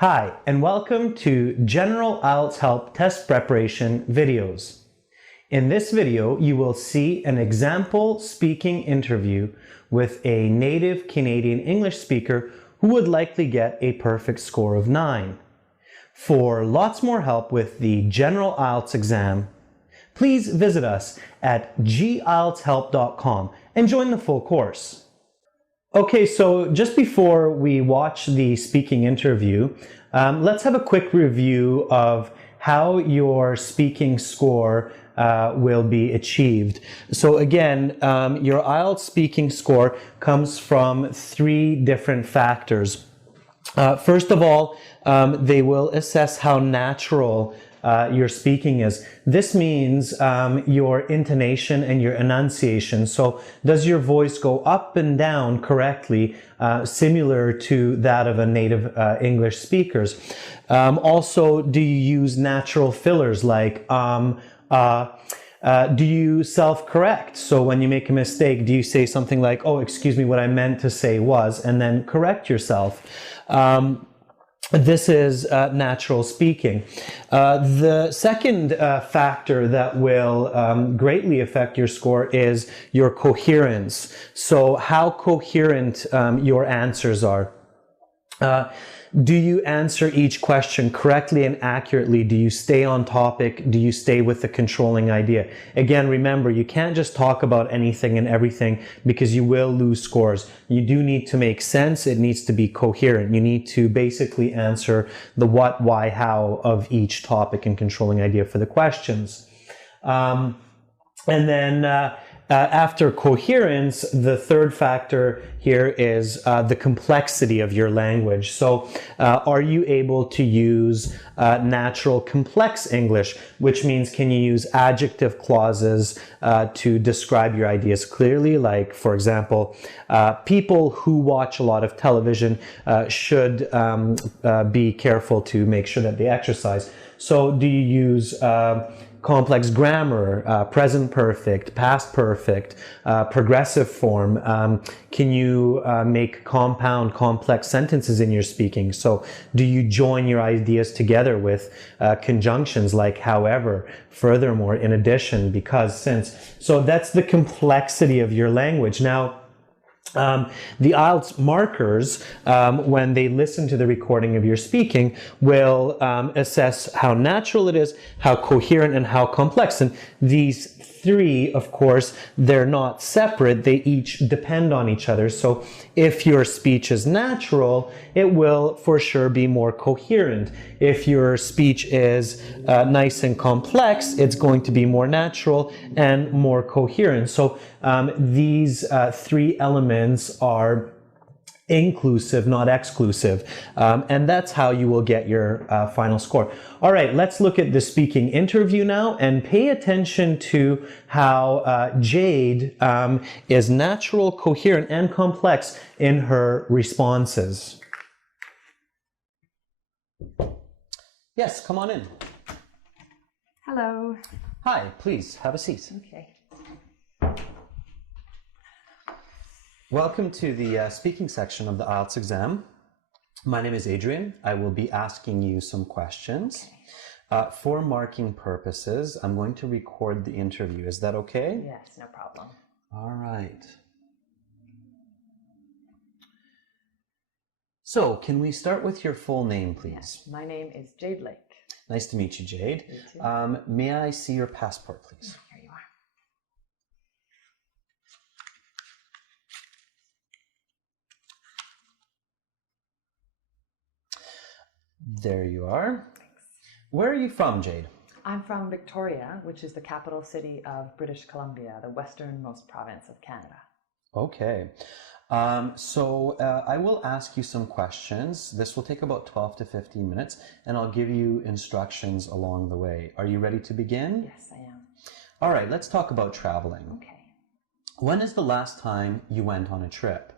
Hi, and welcome to General IELTS Help Test Preparation videos. In this video, you will see an example speaking interview with a native Canadian English speaker who would likely get a perfect score of 9. For lots more help with the General IELTS exam, please visit us at gieltshelp.com and join the full course. Okay, so just before we watch the speaking interview, let's have a quick review of how your speaking score will be achieved. So again, your IELTS speaking score comes from 3 different factors. First of all, they will assess how natural your speaking is. This means your intonation and your enunciation. So does your voice go up and down correctly, similar to that of a native English speaker's? Also, do you use natural fillers like do you self-correct? So when you make a mistake, do you say something like, oh, excuse me, what I meant to say was, and then correct yourself? This is natural speaking. The second factor that will greatly affect your score is your coherence. So how coherent your answers are. Do you answer each question correctly and accurately? Do you stay on topic? Do you stay with the controlling idea? Again, remember, you can't just talk about anything and everything because you will lose scores. You do need to make sense. It needs to be coherent. You need to basically answer the what, why, how of each topic and controlling idea for the questions. And then after coherence, the third factor here is the complexity of your language. So are you able to use natural complex English, which means can you use adjective clauses to describe your ideas clearly? Like, for example, people who watch a lot of television should be careful to make sure that they exercise. So do you use complex grammar, present perfect, past perfect, progressive form? Can you make compound, complex sentences in your speaking? So do you join your ideas together with conjunctions like however, furthermore, in addition, because, since? So that's the complexity of your language. Now, the IELTS markers, when they listen to the recording of your speaking, will assess how natural it is, how coherent, and how complex. And these 3, of course, they're not separate. They each depend on each other. So if your speech is natural, it will for sure be more coherent. If your speech is nice and complex, it's going to be more natural and more coherent. So these 3 elements are inclusive, not exclusive. And that's how you will get your final score. All right, let's look at the speaking interview now and pay attention to how Jade is natural, coherent, and complex in her responses. Yes, come on in. Hello. Hi, please have a seat. Okay. Welcome to the speaking section of the IELTS exam. My name is Adrian. I will be asking you some questions. For marking purposes, I'm going to record the interview. Is that okay? Yes, no problem. All right. So, can we start with your full name, please? Yes, my name is Jade Lake. Nice to meet you, Jade. You too. May I see your passport, please? Here you are. There you are. Thanks. Where are you from, Jade? I'm from Victoria, which is the capital city of British Columbia, the westernmost province of Canada. Okay. So I will ask you some questions. This will take about 12 to 15 minutes, and I'll give you instructions along the way. Are you ready to begin? Yes, I am. All right, let's talk about traveling. Okay. When is the last time you went on a trip?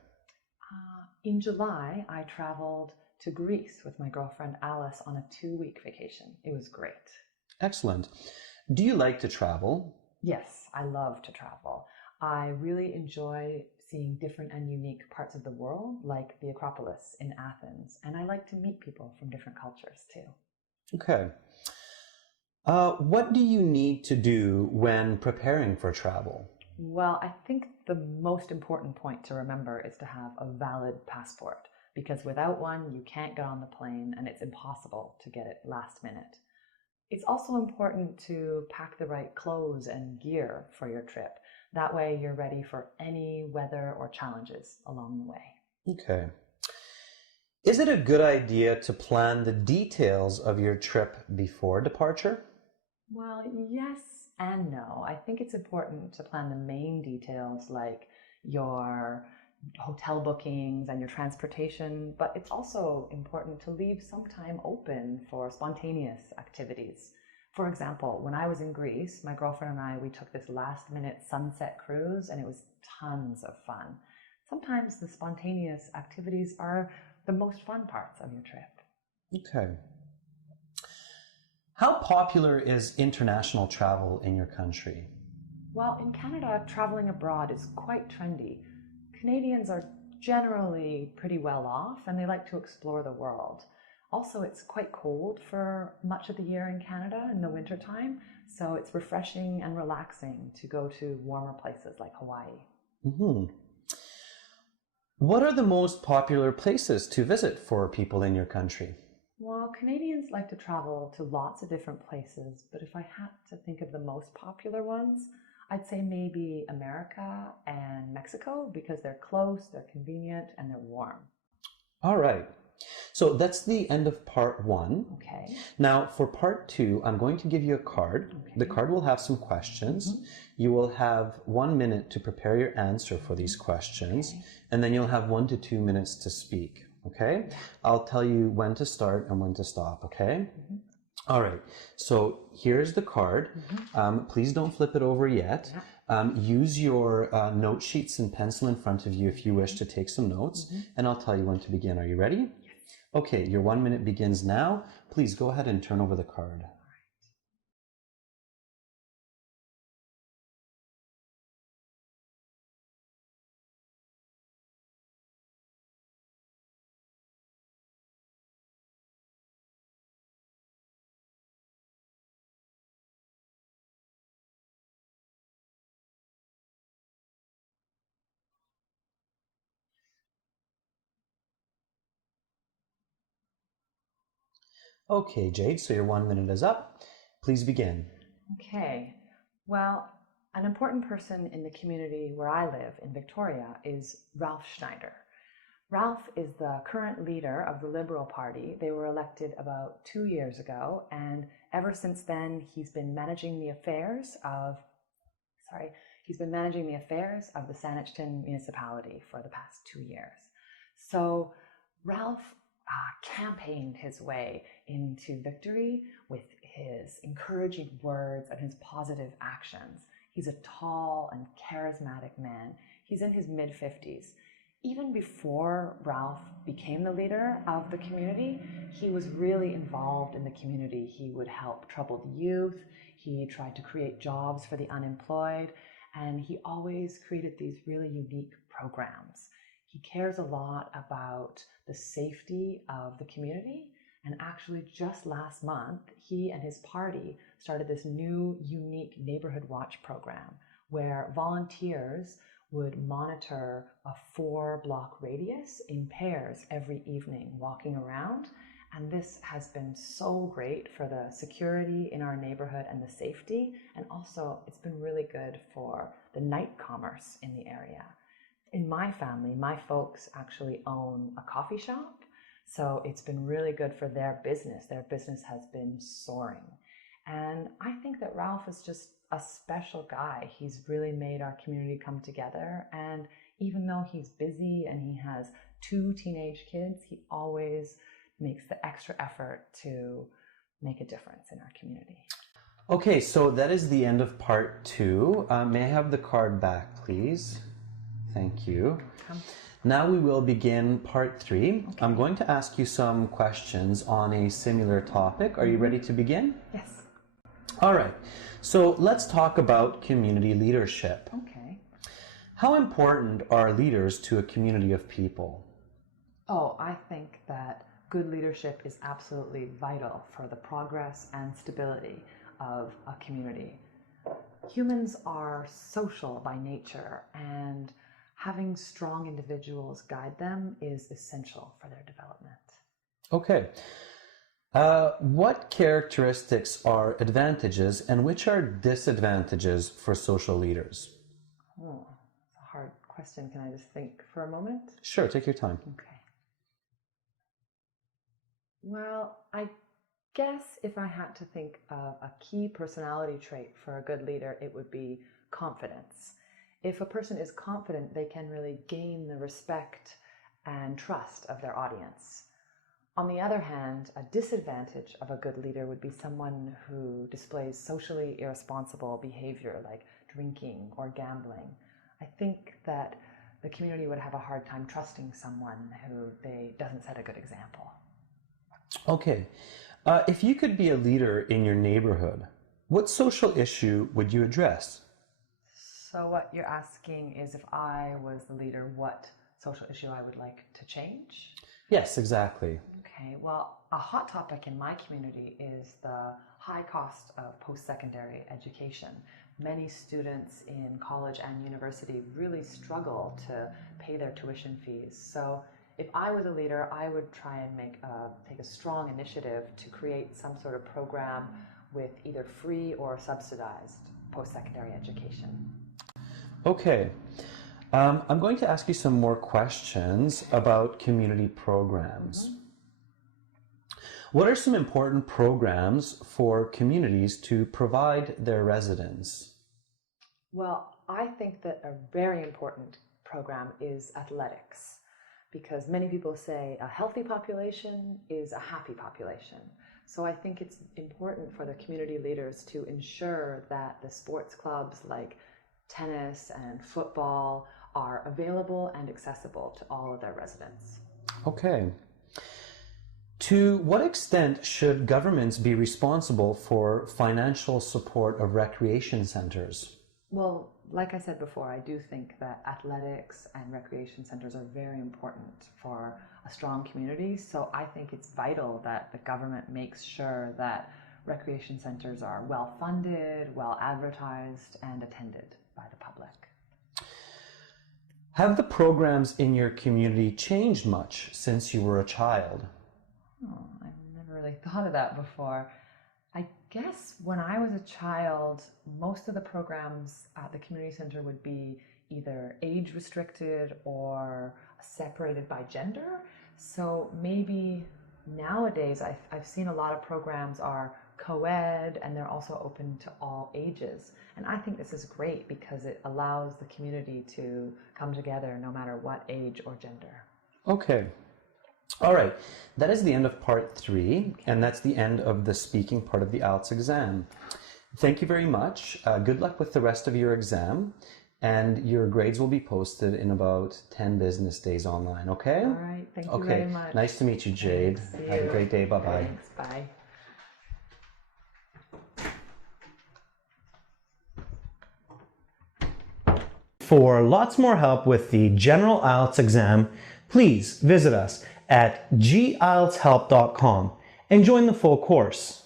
In July, I traveled to Greece with my girlfriend Alice on a 2-week vacation. It was great. Excellent. Do you like to travel? Yes, I love to travel. I really enjoy seeing different and unique parts of the world, like the Acropolis in Athens. And I like to meet people from different cultures too. Okay. What do you need to do when preparing for travel? Well, I think the most important point to remember is to have a valid passport, because without one, you can't get on the plane and it's impossible to get it last minute. It's also important to pack the right clothes and gear for your trip. That way you're ready for any weather or challenges along the way. Okay. Is it a good idea to plan the details of your trip before departure? Well, yes and no. I think it's important to plan the main details like your hotel bookings and your transportation, but it's also important to leave some time open for spontaneous activities. For example, when I was in Greece, my girlfriend and I, we took this last-minute sunset cruise, and it was tons of fun. Sometimes the spontaneous activities are the most fun parts of your trip. Okay. How popular is international travel in your country? Well, in Canada, traveling abroad is quite trendy. Canadians are generally pretty well off and they like to explore the world. Also, it's quite cold for much of the year in Canada in the wintertime, so it's refreshing and relaxing to go to warmer places like Hawaii. Mm-hmm. What are the most popular places to visit for people in your country? Well, Canadians like to travel to lots of different places, but if I had to think of the most popular ones, I'd say maybe America and Mexico, because they're close, they're convenient, and they're warm. All right. So that's the end of part 1. Okay. Now for part 2, I'm going to give you a card. Okay. The card will have some questions. You will have 1 minute to prepare your answer for these questions, and then you'll have 1 to 2 minutes to speak. Okay? I'll tell you when to start and when to stop, okay? All right, so here's the card. Please don't flip it over yet. Use your note sheets and pencil in front of you if you wish to take some notes, and I'll tell you when to begin. Are you ready? Yes. Okay, your 1 minute begins now. Please go ahead and turn over the card. Okay, Jade, so your 1 minute is up. Please begin. Okay. Well, an important person in the community where I live in Victoria is Ralph Schneider. Ralph is the current leader of the Liberal Party. They were elected about 2 years ago, and ever since then, he's been managing the affairs of the Saanich municipality for the past 2 years. So Ralph campaigned his way into victory with his encouraging words and his positive actions. He's a tall and charismatic man. He's in his mid-50s. Even before Ralph became the leader of the community, he was really involved in the community. He would help troubled youth. He tried to create jobs for the unemployed, and he always created these really unique programs. He cares a lot about the safety of the community, and actually just last month, he and his party started this new, unique Neighborhood Watch program where volunteers would monitor a 4-block radius in pairs every evening, walking around. And this has been so great for the security in our neighborhood and the safety. And also, it's been really good for the night commerce in the area. In my family, my folks actually own a coffee shop. So it's been really good for their business. Their business has been soaring. And I think that Ralph is just a special guy. He's really made our community come together. And even though he's busy and he has 2 teenage kids, he always makes the extra effort to make a difference in our community. Okay, so that is the end of part 2. May I have the card back, please? Thank you. Now we will begin part 3. Okay. I'm going to ask you some questions on a similar topic. Are you ready to begin? Yes. All right. So let's talk about community leadership. Okay. How important are leaders to a community of people? Oh, I think that good leadership is absolutely vital for the progress and stability of a community. Humans are social by nature, and having strong individuals guide them is essential for their development. Okay. What characteristics are advantages and which are disadvantages for social leaders? Oh, it's a hard question. Can I just think for a moment? Sure, take your time. Okay. Well, I guess if I had to think of a key personality trait for a good leader, it would be confidence. If a person is confident, they can really gain the respect and trust of their audience. On the other hand, a disadvantage of a good leader would be someone who displays socially irresponsible behavior like drinking or gambling. I think that the community would have a hard time trusting someone who doesn't set a good example. Okay. If you could be a leader in your neighborhood, what social issue would you address? So what you're asking is if I was the leader, what social issue I would like to change? Yes, exactly. Okay, well, a hot topic in my community is the high cost of post-secondary education. Many students in college and university really struggle to pay their tuition fees. So if I was a leader, I would try and take a strong initiative to create some sort of program with either free or subsidized post-secondary education. Okay. I'm going to ask you some more questions about community programs. What are some important programs for communities to provide their residents? Well, I think that a very important program is athletics, because many people say a healthy population is a happy population. So I think it's important for the community leaders to ensure that the sports clubs like tennis and football are available and accessible to all of their residents. Okay. To what extent should governments be responsible for financial support of recreation centers? Well, like I said before, I do think that athletics and recreation centers are very important for a strong community. So I think it's vital that the government makes sure that recreation centers are well funded, well advertised, and attended by the public. Have the programs in your community changed much since you were a child? Oh, I've never really thought of that before. I guess when I was a child, most of the programs at the community center would be either age restricted or separated by gender. So maybe nowadays I've seen a lot of programs are co-ed and they're also open to all ages. And I think this is great because it allows the community to come together no matter what age or gender. Okay. All right. That is the end of part 3, and that's the end of the speaking part of the Ielts exam. Thank you very much. Good luck with the rest of your exam, and your grades will be posted in about 10 business days online, okay? All right. Thank you very much. Nice to meet you, Jade. Thanks. Have a great day. Bye-bye. Thanks. Bye. For lots more help with the general IELTS exam, please visit us at gieltshelp.com and join the full course.